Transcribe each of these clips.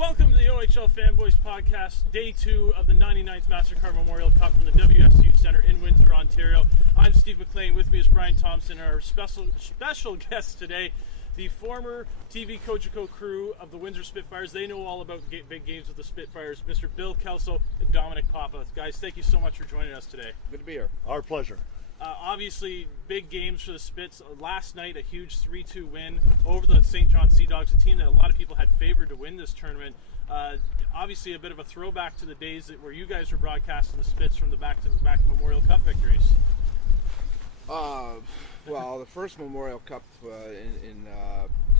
Welcome to the OHL Fanboys Podcast, Day 2 of the 99th MasterCard Memorial Cup from the WSU Center in Windsor, Ontario. I'm Steve McLean. With me is Brian Thompson, and our special guest today, the former TV Cogeco crew of the Windsor Spitfires. They know all about big games with the Spitfires, Mr. Bill Kelso and Dominic Papa. Guys, thank you so much for joining us today. Good to be here. Our pleasure. Obviously, big games for the Spits. Last night, a huge 3-2 win over the St. John Sea Dogs, a team that a lot of people had favored to win this tournament. Obviously, a bit of a throwback to the days where you guys were broadcasting the Spits from the back-to-back Memorial Cup victories. Well, the first Memorial Cup in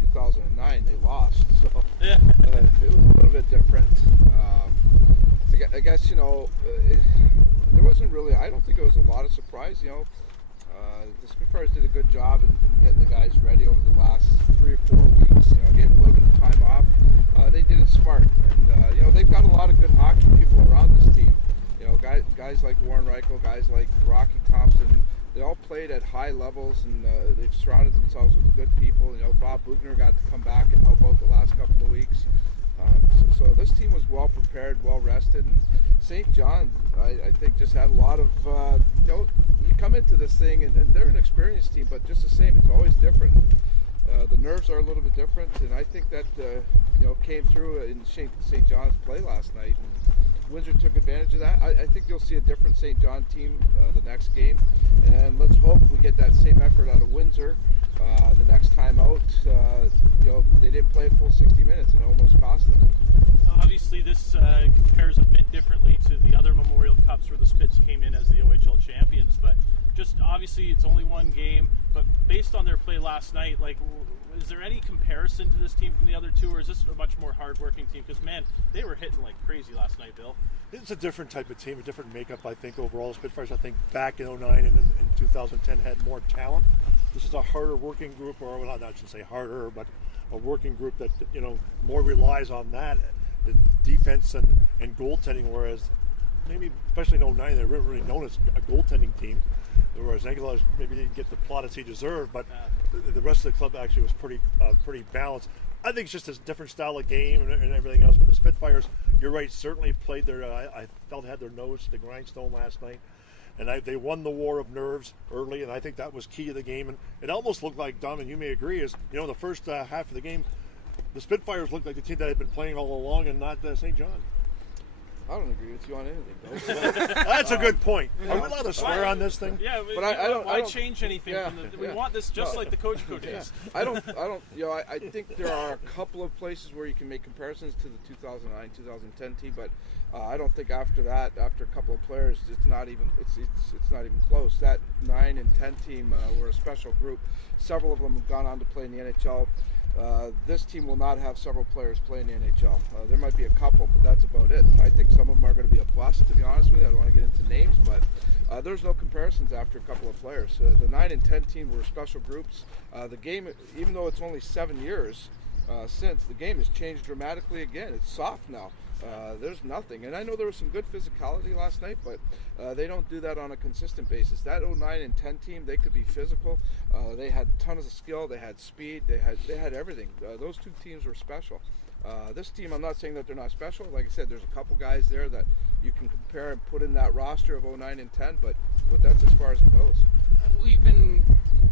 2009, they lost, so Yeah. It was a little bit different. I guess, there wasn't really, I don't think it was a lot of surprise, the Spitfires did a good job in getting the guys ready over the last 3 or 4 weeks, gave them a little bit of time off. They did it smart, and, they've got a lot of good hockey people around this team. Guys like Warren Reichel, guys like Rocky Thompson, they all played at high levels, and they've surrounded themselves with good people. Bob Bugner got to come back and help out the last couple of weeks. So this team was well prepared, well rested, and St. John, I think, just had a lot of, you come into this thing, and they're an experienced team, but just the same, it's always different. The nerves are a little bit different, and I think that, came through in St. John's play last night. And Windsor took advantage of that. I think you'll see a different St. John team the next game, and let's hope we get that same effort out of Windsor the next time out. They didn't play a full 60 minutes, and it almost cost them. Obviously, this compares a bit differently to the other Memorial Cups where the Spits came in as the OHL champions, but just obviously it's only one game, but based on their play last night, is there any comparison to this team from the other two, or is this a much more hard-working team? Because, man, they were hitting like crazy last night, Bill. It's a different type of team, a different makeup, I think, overall. The Spitfires, I think, back in 2009 and in 2010 had more talent. This is a harder working group, or well, I shouldn't say harder, but a working group that, more relies on that, the defense and goaltending, whereas maybe, especially in 2009, they weren't really known as a goaltending team. Whereas Angela maybe didn't get the plaudits he deserved, but the rest of the club actually was pretty balanced. I think it's just a different style of game and everything else. But the Spitfires, you're right, certainly played their. I felt had their nose to the grindstone last night, and they won the war of nerves early, and I think that was key to the game. And it almost looked like, Dom, and you may agree, is the first half of the game, the Spitfires looked like the team that had been playing all along, and not St. John. I don't agree with you on anything, Bill. That's a good point. Are we allowed to swear on this thing? Yeah, but I don't. Why change anything? Yeah, we want this just like the Cogeco days. I don't. I think there are a couple of places where you can make comparisons to the 2009-2010 team, but I don't think after that, after a couple of players, it's not even close. That 9 and 10 team were a special group. Several of them have gone on to play in the NHL. This team will not have several players play in the NHL. There might be a couple, but that's about it. I think some of them are going to be a bust, to be honest with you. I don't want to get into names, but there's no comparisons after a couple of players. The 9 and 10 team were special groups. The game, even though it's only 7 years since, the game has changed dramatically again. It's soft now. There's nothing. And I know there was some good physicality last night, but they don't do that on a consistent basis. That 09 and 10 team, they could be physical. They had tons of skill. They had speed. They had everything. Those two teams were special. This team, I'm not saying that they're not special. Like I said, there's a couple guys there that you can compare and put in that roster of 09 and 10, but that's as far as it goes. We've been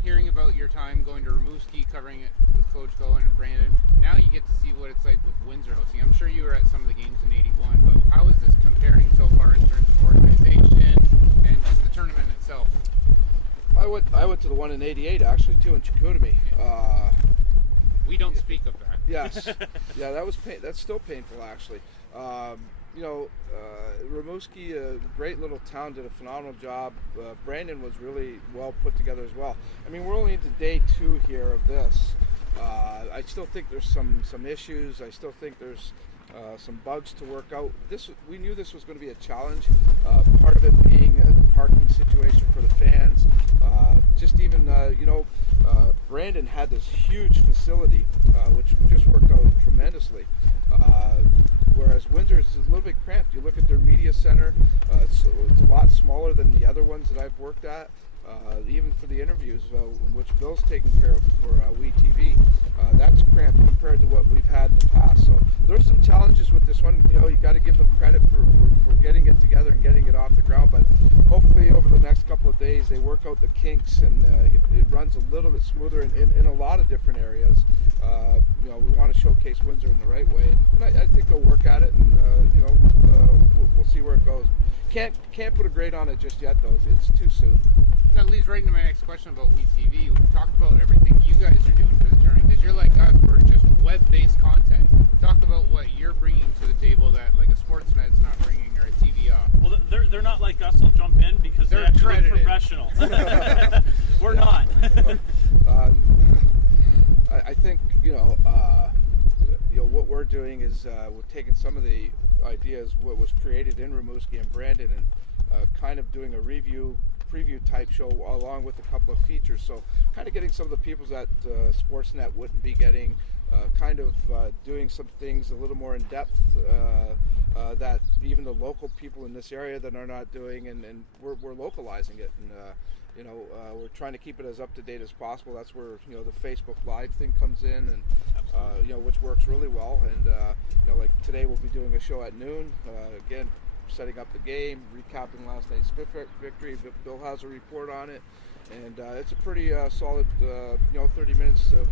hearing about your time going to Rimouski, covering it with Coach Cohen and Brandon. Now you get to see what it's like with Windsor hosting. I'm sure you were at some of the games in '81, but how is this comparing so far in terms of organization and just the tournament itself? I went to the one in '88 actually too in Chicoutimi. We don't speak of that. Yes, yeah, that's still painful actually. Rimouski, a great little town, did a phenomenal job. Brandon was really well put together as well. I mean, we're only into day 2 here of this. I still think there's some issues. I still think there's some bugs to work out. We knew this was going to be a challenge. Part of it being the parking situation for the fans. Just even, Brandon had this huge facility, which just worked out tremendously. Whereas Windsor is a little bit cramped. You look at their media center, it's a lot smaller than the other ones that I've worked at. Even for the interviews, which Bill's taking care of for WE-TV, that's cramped compared to what we've had in the past. So there's some challenges one, you got to give them credit for getting it together and getting it off the ground. But hopefully over the next couple of days they work out the kinks and it runs a little bit smoother in a lot of different areas. We want to showcase Windsor in the right way, and I think they'll work at it, and we'll see where it goes. Can't put a grade on it just yet, though. It's too soon. That leads right into my next question about WE-TV. We talked about everything you guys are doing for the tournament, because you're like us, we're just web-based content. Talk about what you're bringing to the table that like a Sportsnet's not bringing, or a TV off. Well, they're not like us. I'll jump in because They're they're actually accredited. professional. We're not. I think what we're doing is we're taking some of the ideas what was created in Rimouski and Brandon and kind of doing a preview type show along with a couple of features. So kind of getting some of the people that Sportsnet wouldn't be getting, kind of doing some things a little more in depth that even the local people in this area that are not doing, and we're localizing it. And we're trying to keep it as up to date as possible. That's where the Facebook Live thing comes in, and which works really well. And like today we'll be doing a show at noon. Again, setting up the game, recapping last night's victory. Bill has a report on it, and it's a pretty solid 30 minutes of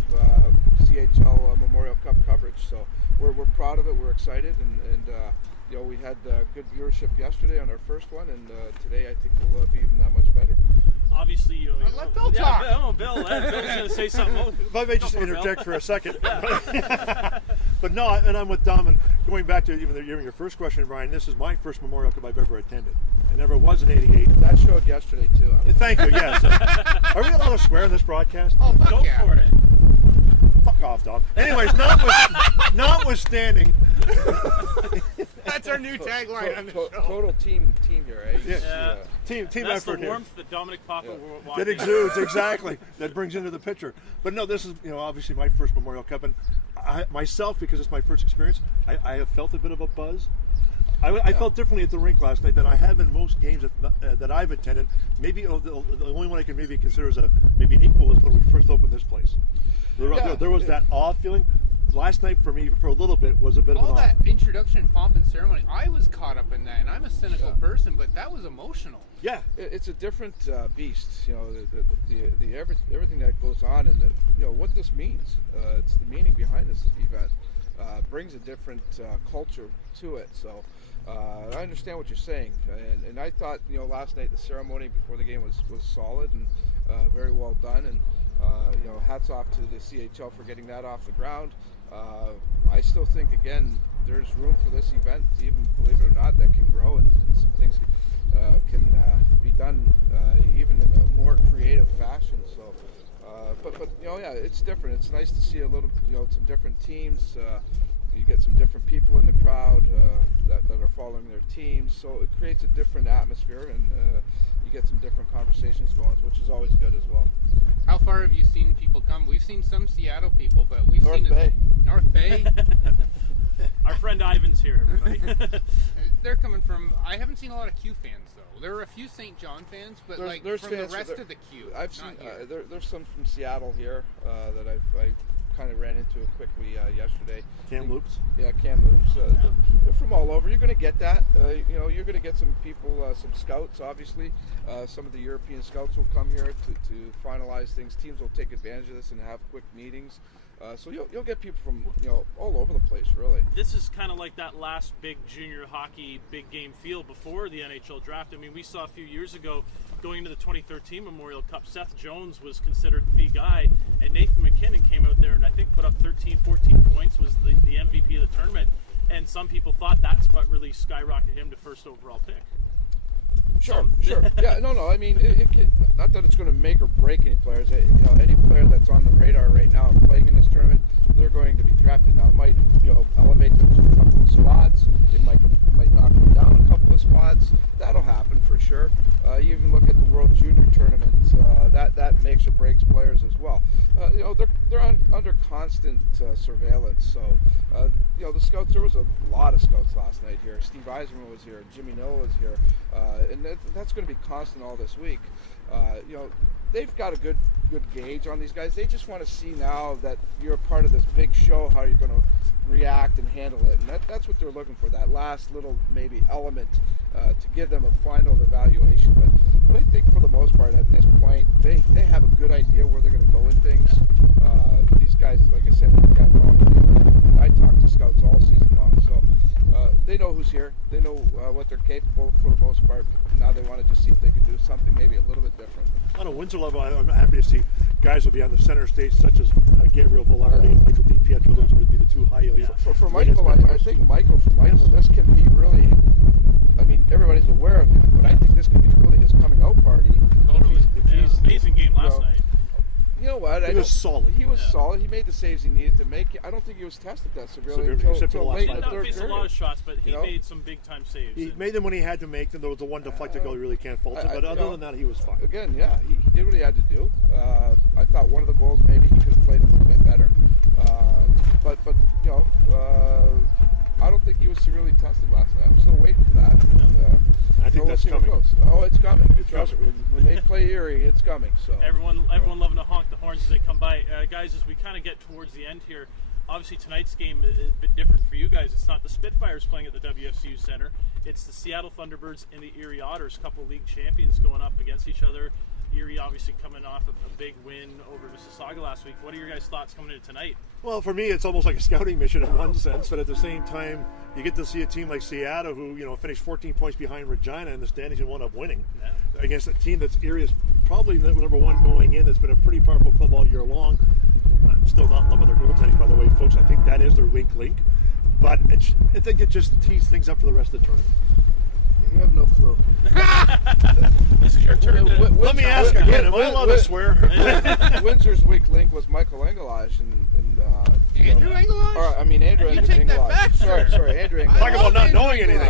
CHL Memorial Cup coverage. So we're proud of it. We're excited, and we had good viewership yesterday on our first one, and today I think will be even that much better. Obviously, let Bill talk. Bill's going to say something. If I may just interject for a second. But no, and I'm with Dom, and going back to even your first question, Brian, this is my first Memorial Cup I've ever attended. I never was in '88. That showed yesterday too. Thank you, yes. Are we allowed to swear in this broadcast? Oh, fuck Go yeah. for it. Fuck off, Dom. Anyways, notwithstanding. That's our new tagline on the show. Total team here, eh? Yeah. Team That's effort the here. warmth that Dominic Papa will That exudes, exactly. That brings into the picture. But no, this is obviously my first Memorial Cup, and myself, because it's my first experience, I have felt a bit of a buzz. I felt differently at the rink last night than I have in most games that I've attended. Maybe the only one I can maybe consider as maybe an equal is when we first opened this place. There was that awe feeling. Last night for me, for a little bit, was a bit of an All that introduction and pomp and ceremony, I was caught up in that, and I'm a cynical person, but that was emotional. Yeah. It's a different beast, the everything that goes on, and what this means. It's the meaning behind this event. Brings a different culture to it. So I understand what you're saying, and I thought last night the ceremony before the game was solid and very well done, and hats off to the CHL for getting that off the ground. I still think, again, there's room for this event, even believe it or not, that can grow, and some things can be done even in a more creative fashion. So, but it's different. It's nice to see a little, some different teams. You get some different people in the crowd that are following their teams, so it creates a different atmosphere, and you get some different conversations going, which is always good as well. How far have you seen people come? We've seen some Seattle people, but we've North seen Bay. North Bay. Our friend Ivan's here, everybody. They're coming from. I haven't seen a lot of Q fans though. There were a few St. John fans, but There's from the fans rest of the Q. I've seen not here. there's some from Seattle here that I kind of ran into it quickly yesterday. Kamloops. Yeah, Kamloops. They're from all over. You're going to get that. You're going to get some people, some scouts, obviously. Some of the European scouts will come here to finalize things. Teams will take advantage of this and have quick meetings. So you'll get people from all over the place, really. This is kind of like that last big junior hockey big game feel before the NHL draft. I mean, we saw a few years ago going into the 2013 Memorial Cup, Seth Jones was considered the guy, and Nathan McKinnon came out there and I think put up 13, 14 points, was the MVP of the tournament, and some people thought that's what really skyrocketed him to first overall pick. Sure. Yeah, no. I mean, not that it's going to make or break any players. Any player that's on the radar right now and playing in this tournament, they're going to be drafted. Now, it might, elevate them to a couple of spots. It might knock them down a couple of spots. That'll happen for sure. You even look at the World Junior Tournament. That makes or breaks players as well. They're under constant surveillance. So, the scouts, there was a lot of scouts last night here. Steve Eiserman was here, Jimmy Noah was here, and that's going to be constant all this week. They've got a good gauge on these guys. They just want to see now that you're a part of this big show, how you're going to react and handle it, and that's what they're looking for, that last little maybe element to give them a final evaluation. But I think for the most part at this point they have a good idea where they're going to go with things. These guys, like I said, I talk to scouts all season long, so they know who's here, they know what they're capable of for the most part. Now they want to just see if they can do something maybe a little bit different. On a Windsor level, I'm happy to see guys will be on the center stage, such as Gabriel Velarde and Michael DiPietro. Those would be the two highly. For Michael, I think Michael, this can be really. I mean, everybody's aware of him, but I think this could be really his coming out party. Totally. Amazing game last night. You know what? He was solid. He was solid. He made the saves he needed to make. I don't think he was tested that severely until late in the third faced a period. lot of shots, but he made some big time saves. He made them when he had to make them. There was the one deflected goal you really can't fault him. But other than that, he was fine. Again, he did what he had to do. I thought one of the goals maybe he could have played a little bit better. But I don't think he was severely tested last night. I'm still waiting for that. I think that's coming. Oh, it's coming. When they play Erie, it's coming. So everyone loving to honk the horns as they come by. Guys, as we kind of get towards the end here, obviously tonight's game is a bit different for you guys. It's not the Spitfires playing at the WFCU Center. It's the Seattle Thunderbirds and the Erie Otters, couple league champions going up against each other. Erie obviously coming off a big win over Mississauga last week. What are your guys' thoughts coming into tonight? Well, for me, it's almost like a scouting mission in one sense, but at the same time, you get to see a team like Seattle who, finished 14 points behind Regina in the standings and wound up winning against a team that's Erie is probably the number one going in. That's been a pretty powerful club all year long. I'm still not in love with their goaltending, by the way, folks. I think that is their weak link, but I think it just tees things up for the rest of the tournament. You have no clue. This is your turn. Let me ask again. Am I allowed to swear? Windsor's weak link was Michael Engelage and Andrew Engelage? Andrew You take that back, sir. Sorry, Andrew Engelage. Talk about not knowing anything.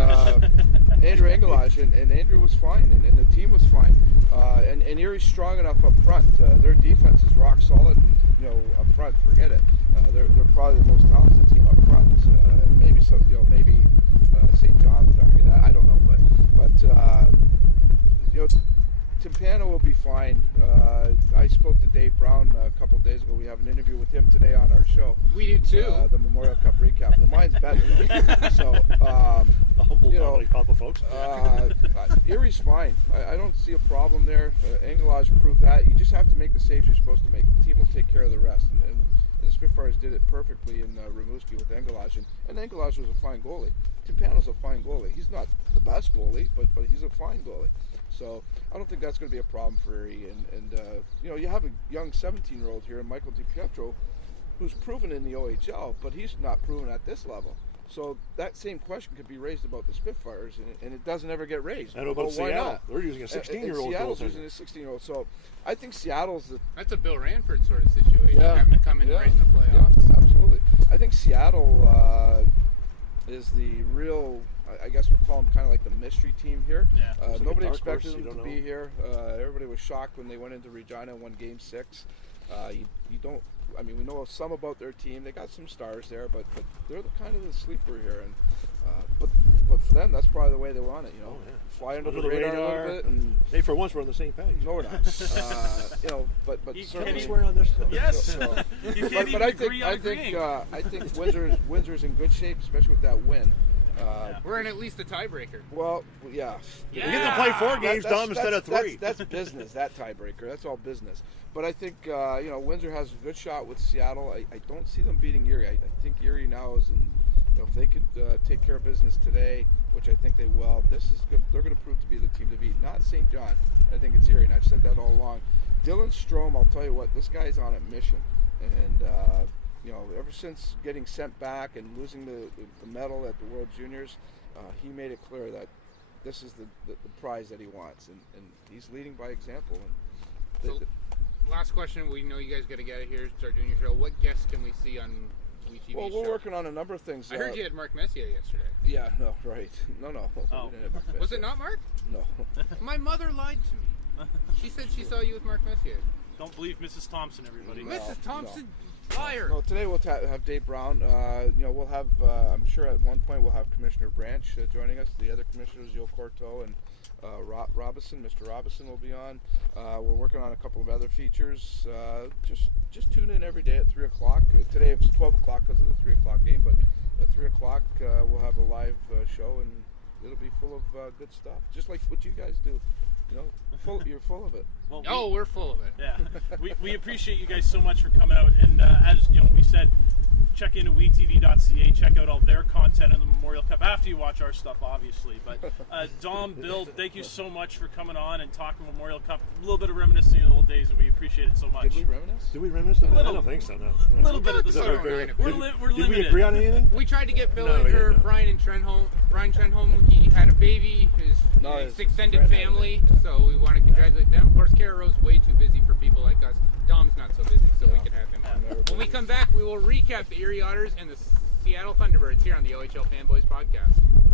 Andrew Engelage and Andrew was fine, and the team was fine. And Erie's strong enough up front. Their defense is rock solid. And, up front, forget it. They're probably the most talented team up front. Maybe St. John would argue that. I don't know, but Timpano will be fine. I spoke to Dave Brown a couple of days ago. We have an interview with him today on our show. We do too. The Memorial Cup recap. Well, mine's better though. So, a humble Papa, folks. Erie's fine. I don't see a problem there. Engelage proved that. You just have to make the saves you're supposed to make. The team will take care of the rest. And the Spitfires did it perfectly in Rimouski with Engelage. And Engelage was a fine goalie. Timpano's a fine goalie. He's not the best goalie, but he's a fine goalie. So I don't think that's going to be a problem for Erie. And you have a young 17-year-old here, Michael DiPietro, who's proven in the OHL, but he's not proven at this level. So that same question could be raised about the Spitfires, and it doesn't ever get raised. And about Seattle, they're using a 16-year-old. Seattle's using a 16-year-old. So I think Seattle's that's a Bill Ranford sort of situation, having to come in right in the playoffs. Yeah, absolutely. I think Seattle is the real, I guess we'll call them kind of like the mystery team here. Yeah. Nobody expected them to be here. Everybody was shocked when they went into Regina and won Game 6. You don't. I mean, we know some about their team. They got some stars there, but they're kind of the sleeper here. And but for them, that's probably the way they want it. Fly under the radar a little bit. And hey, for once we're on the same page. No, we're not. But you certainly can't swear on this. Yes. You can't but I think Windsor's in good shape, especially with that win. We're in at least a tiebreaker. Well, yeah. We get to play 4 games, Dom, instead of 3. That's business, that tiebreaker. That's all business. But I think, Windsor has a good shot with Seattle. I don't see them beating Erie. I think Erie now is in, if they could take care of business today, which I think they will, this is good. They're going to prove to be the team to beat. Not St. John. I think it's Erie, and I've said that all along. Dylan Strome, I'll tell you what, this guy's on a mission. And, ever since getting sent back and losing the medal at the World Juniors, he made it clear that this is the prize that he wants, and he's leading by example. And last question, we know you guys got to get it here, start doing your show. What guests can we see on WE-TV? Well, we're working on a number of things. I heard you had Mark Messier yesterday. Yeah, no, right. No. Oh. We didn't have Mark Messier. Was it not Mark? No. My mother lied to me. She said she saw you with Mark Messier. Don't believe Mrs. Thompson, everybody. Mrs. Thompson Liar. No, today we'll have Dave Brown. We'll have, I'm sure at one point we'll have Commissioner Branch joining us. The other commissioners, Joe Corto and Robinson. Mr. Robinson will be on. We're working on a couple of other features. Just tune in every day at 3 o'clock. Today it's 12 o'clock because of the 3 o'clock game, but at 3 o'clock we'll have a live show, and it'll be full of good stuff, just like what you guys do. You're full of it. Well, We're full of it. Yeah, we appreciate you guys so much for coming out, and as we said, check into WE-TV.ca, check out all their content in the Memorial Cup after you watch our stuff, obviously. But Dom, Bill, thank you so much for coming on and talking Memorial Cup. A little bit of reminiscing of the old days, and we appreciate it so much. Did we reminisce? Did we reminisce? I little. don't think so. No. A little bit at the start. Okay. We're Did limited. we agree on anything? We tried to get Bill No, we or didn't, no. Brian Trenholm. He had a baby. His extended friend had family. So we want to congratulate them. Of course, Kara Rose way too busy for people like us. Dom's not so busy, so we can have him on. When we come back, we will recap the Erie Otters and the Seattle Thunderbirds here on the OHL Fanboys Podcast.